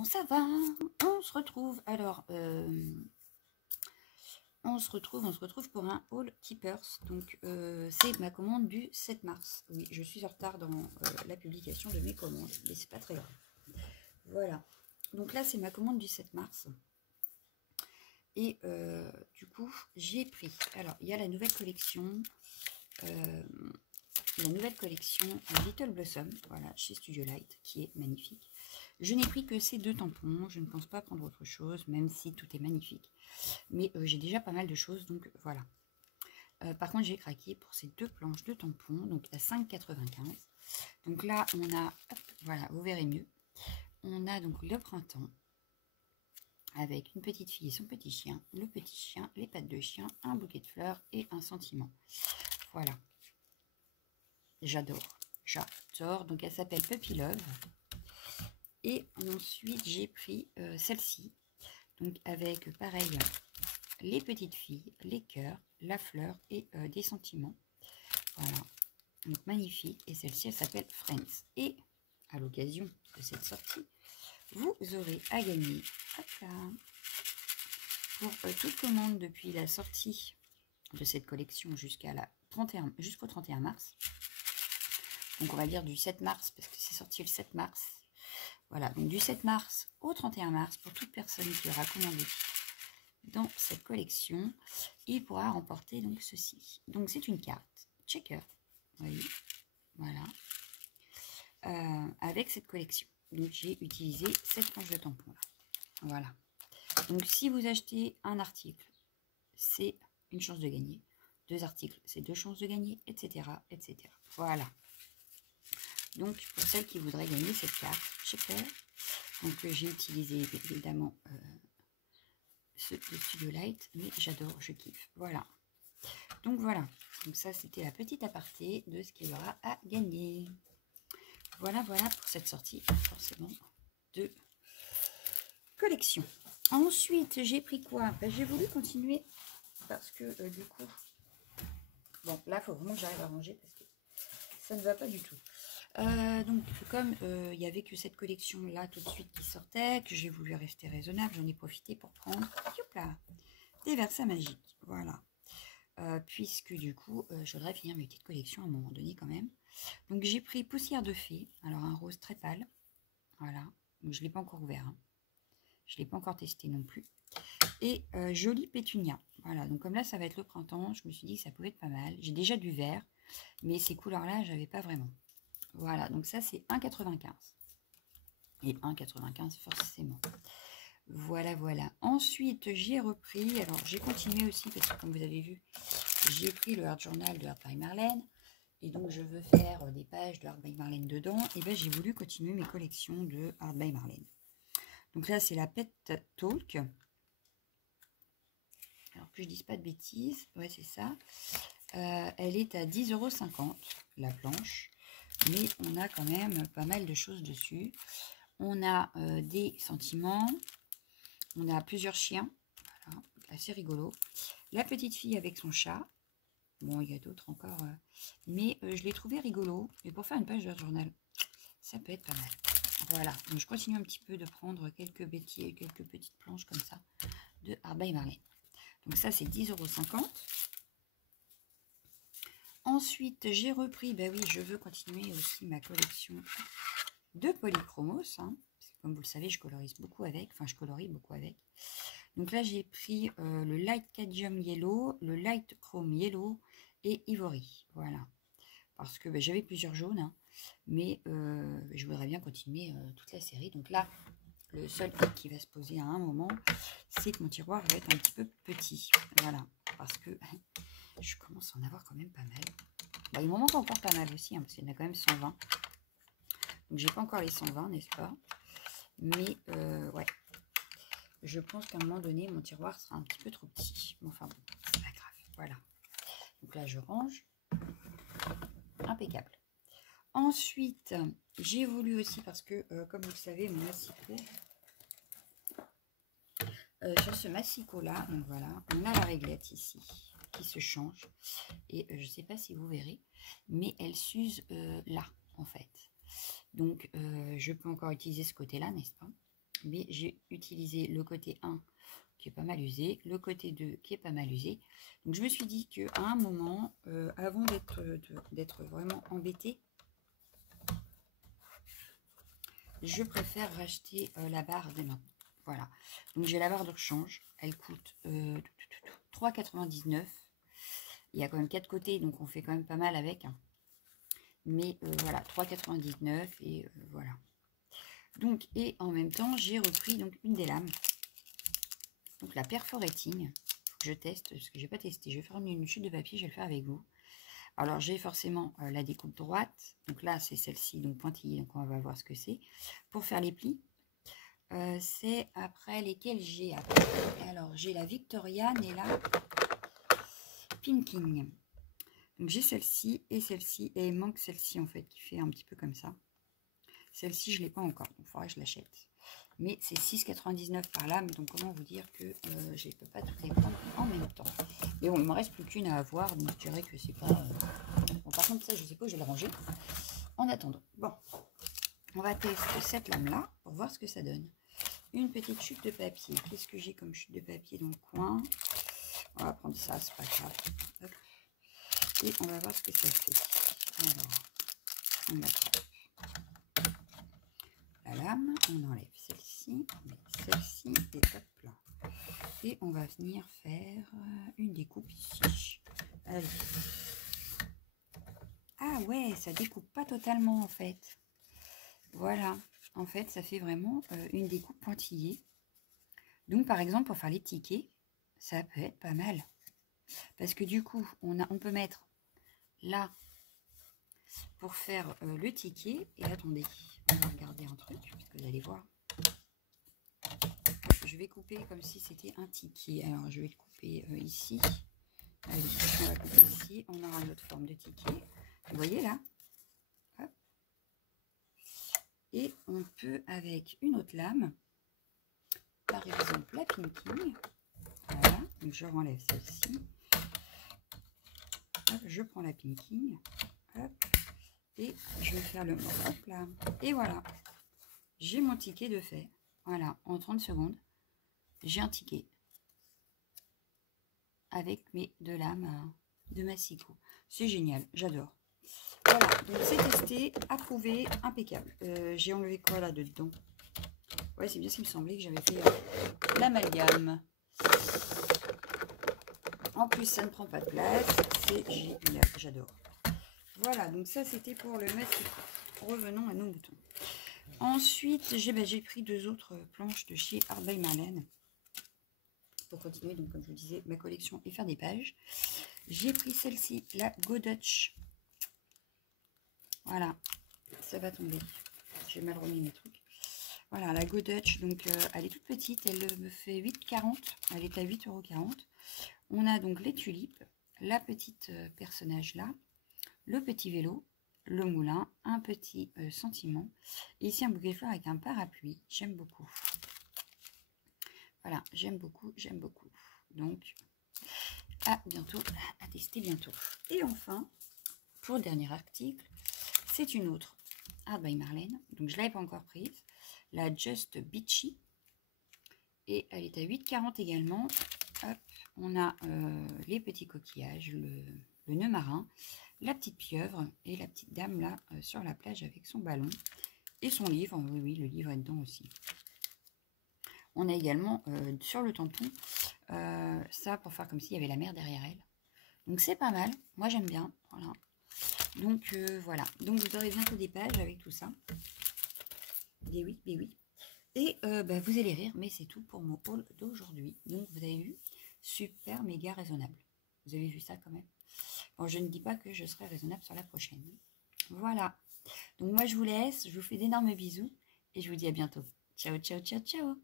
Comment ça va? On se retrouve. Alors, on se retrouve pour un Haul Keepers. Donc, c'est ma commande du 7 mars. Oui, je suis en retard dans la publication de mes commandes, mais c'est pas très grave. Voilà. Donc là, c'est ma commande du 7 mars. Et du coup, j'ai pris. Alors, il y a la nouvelle collection. Little Blossom, voilà, chez Studio Light, qui est magnifique. Je n'ai pris que ces deux tampons, je ne pense pas prendre autre chose, même si tout est magnifique. Mais j'ai déjà pas mal de choses, donc voilà. Par contre, j'ai craqué pour ces deux planches de tampons, donc à 5,95. Donc là, on a, hop, voilà, vous verrez mieux. On a donc le printemps, avec une petite fille et son petit chien, le petit chien, les pattes de chien, un bouquet de fleurs et un sentiment. Voilà. J'adore. Donc elle s'appelle Puppy Love. Et ensuite, j'ai pris celle-ci. Donc avec, pareil, les petites filles, les cœurs, la fleur et des sentiments. Voilà. Donc magnifique. Et celle-ci, elle s'appelle Friends. Et à l'occasion de cette sortie, vous aurez à gagner, hop là, pour toute commande depuis la sortie de cette collection jusqu'au 31 mars. Donc on va dire du 7 mars, parce que c'est sorti le 7 mars. Voilà, donc du 7 mars au 31 mars, pour toute personne qui aura commandé dans cette collection, il pourra remporter donc ceci. Donc c'est une carte checker, oui, voilà, avec cette collection. Donc j'ai utilisé cette planche de tampon là. Voilà. Donc si vous achetez un article, c'est une chance de gagner. Deux articles, c'est deux chances de gagner, etc., etc. Voilà. Donc, pour celles qui voudraient gagner cette carte, checker. Donc, j'ai utilisé évidemment ce Studio Light, mais j'adore, je kiffe. Voilà. Donc, voilà. Donc, ça, c'était la petite aparté de ce qu'il y aura à gagner. Voilà, voilà pour cette sortie, forcément, de collection. Ensuite, j'ai pris quoi? Ben, j'ai voulu continuer parce que, du coup, bon, là, il faut vraiment que j'arrive à ranger parce que ça ne va pas du tout. Donc comme il n'y avait que cette collection là tout de suite qui sortait, que j'ai voulu rester raisonnable, j'en ai profité pour prendre des Versa magiques, voilà, puisque du coup je voudrais finir mes petites collections à un moment donné quand même. Donc j'ai pris Poussière de Fée, alors un rose très pâle, voilà, donc je ne l'ai pas encore ouvert, hein. Je ne l'ai pas encore testé non plus, et Jolie Pétunia, voilà, donc comme là ça va être le printemps, je me suis dit que ça pouvait être pas mal. J'ai déjà du vert, mais ces couleurs là j'avais pas vraiment. Voilà, donc ça c'est 1,95. Et 1,95 forcément. Voilà, voilà. Ensuite, j'ai repris, alors j'ai continué aussi, parce que comme vous avez vu, j'ai pris le Art Journal de Art by Marlène. Et donc je veux faire des pages de Art by Marlène dedans. Et bien j'ai voulu continuer mes collections de Art by Marlène. Donc là c'est la Pet Talk. Alors que je dise pas de bêtises, ouais c'est ça. Elle est à 10,50 € la planche. Mais on a quand même pas mal de choses dessus. On a des sentiments. On a plusieurs chiens. Voilà, assez rigolo. La petite fille avec son chat. Bon, il y a d'autres encore. Mais je l'ai trouvé rigolo. Et pour faire une page de journal, ça peut être pas mal. Voilà. Donc je continue un petit peu de prendre quelques petites planches comme ça de Art by Marlène. Donc ça, c'est 10,50 €. Ensuite, j'ai repris, bah oui, je veux continuer aussi ma collection de polychromos. Hein, parce que comme vous le savez, je colorise beaucoup avec. Enfin, je colorie beaucoup avec. Donc là, j'ai pris le Light Cadmium Yellow, le Light Chrome Yellow et Ivory. Voilà. Parce que bah, j'avais plusieurs jaunes. Hein, mais je voudrais bien continuer toute la série. Donc là, le seul hic qui va se poser à un moment, c'est que mon tiroir va être un petit peu petit. Voilà. Parce que je commence à en avoir quand même pas mal. Bah, il m'en manque encore pas mal aussi, hein, parce qu'il y en a quand même 120. Donc, j'ai pas encore les 120, n'est-ce pas? Mais, ouais. Je pense qu'à un moment donné, mon tiroir sera un petit peu trop petit. Mais enfin, bon, c'est pas grave. Voilà. Donc là, je range. Impeccable. Ensuite, j'ai voulu aussi, parce que, comme vous le savez, mon massicot... sur ce massicot-là, donc voilà, on a la réglette ici, qui se change. Et je ne sais pas si vous verrez, mais elle s'use là, en fait. Donc, je peux encore utiliser ce côté-là, n'est-ce pas? mais j'ai utilisé le côté 1 qui est pas mal usé, le côté 2 qui est pas mal usé. Donc je me suis dit qu'à un moment, avant d'être vraiment embêtée, je préfère racheter la barre dès maintenant. Voilà. Donc j'ai la barre de rechange. Elle coûte 3,99 €. Il y a quand même 4 côtés, donc on fait quand même pas mal avec. Hein. Mais voilà, 3,99 € et voilà. Donc, et en même temps, j'ai repris donc une des lames. Donc la perforating. Je teste, parce que je n'ai pas testé. Je vais faire une chute de papier, je vais le faire avec vous. Alors j'ai forcément la découpe droite. Donc là, c'est celle-ci, donc pointillée. Donc on va voir ce que c'est. Pour faire les plis. C'est après lesquels j'ai après. Alors j'ai la Victorian et la Pinking. Donc j'ai celle-ci et celle-ci. Et il manque celle-ci en fait qui fait un petit peu comme ça. Celle-ci, je ne l'ai pas encore. Donc il faudrait que je l'achète. Mais c'est 6,99 € par lame. Donc comment vous dire que je ne peux pas toutes les prendre en même temps. Mais bon, il ne me reste plus qu'une à avoir. Donc je dirais que c'est pas... Bon, par contre, ça, je ne sais pas où je vais le ranger. En attendant. Bon. On va tester cette lame-là pour voir ce que ça donne. Une petite chute de papier. Qu'est-ce que j'ai comme chute de papier dans le coin? On va prendre ça, c'est pas grave. Hop. Et on va voir ce que ça fait. Alors, on attrape la lame, on enlève celle-ci, on met celle-ci et hop là. Et on va venir faire une découpe ici. Allez. Ah ouais, ça découpe pas totalement en fait. Voilà. En fait, ça fait vraiment une découpe pointillée. Donc, par exemple, pour faire les tickets, ça peut être pas mal. Parce que du coup, on peut mettre là pour faire le ticket. Et attendez, on va regarder un truc, parce que vous allez voir. Je vais couper comme si c'était un ticket. Alors, je vais le couper ici. Allez, on va couper ici. On aura une autre forme de ticket. Vous voyez là? Hop. Et on peut, avec une autre lame, par exemple la Pinking. Voilà, donc je renlève celle-ci. Je prends la Pinking. Hop. Et je vais faire le mort. Hop là. Et voilà. J'ai mon ticket de fait. Voilà, en 30 secondes. J'ai un ticket. Avec mes deux lames de Massicot. C'est génial, j'adore. Voilà, donc c'est testé, approuvé, impeccable. J'ai enlevé quoi là dedans? Ouais, c'est bien ce qu'il me semblait que j'avais fait l'amalgame. En plus, ça ne prend pas de place. C'est génial, j'adore. Voilà, donc ça c'était pour le Massicot. Revenons à nos moutons. Ensuite, j'ai pris deux autres planches de chez Art by Marlene. Pour continuer, donc comme je vous disais, ma collection et faire des pages. J'ai pris celle-ci, la Go Dutch. Voilà, ça va tomber. J'ai mal remis mes trucs. Voilà, la Go Dutch, donc elle est toute petite, elle me fait 8,40 €. Elle est à 8,40 €. On a donc les tulipes, la petite personnage là, le petit vélo, le moulin, un petit sentiment. Et ici un bouquet de fleurs avec un parapluie. J'aime beaucoup. Voilà, j'aime beaucoup, j'aime beaucoup. Donc, à bientôt, à tester bientôt. Et enfin, pour le dernier article, c'est une autre Art by Marlene. Donc, je ne l'avais pas encore prise. La Just Beachy. Et elle est à 8,40 € également. Hop, on a les petits coquillages, le nœud marin, la petite pieuvre et la petite dame là sur la plage avec son ballon. Et son livre. Oui, oui, le livre est dedans aussi. On a également sur le tampon ça pour faire comme s'il y avait la mer derrière elle. Donc c'est pas mal. Moi j'aime bien. Voilà. Donc voilà. Donc vous aurez bientôt des pages avec tout ça. Des oui, des oui. Et vous allez rire, mais c'est tout pour mon haul d'aujourd'hui. Donc vous avez vu, super méga raisonnable. Vous avez vu ça quand même. Bon, je ne dis pas que je serai raisonnable sur la prochaine. Voilà. Donc moi je vous laisse. Je vous fais d'énormes bisous et je vous dis à bientôt. Ciao, ciao, ciao, ciao.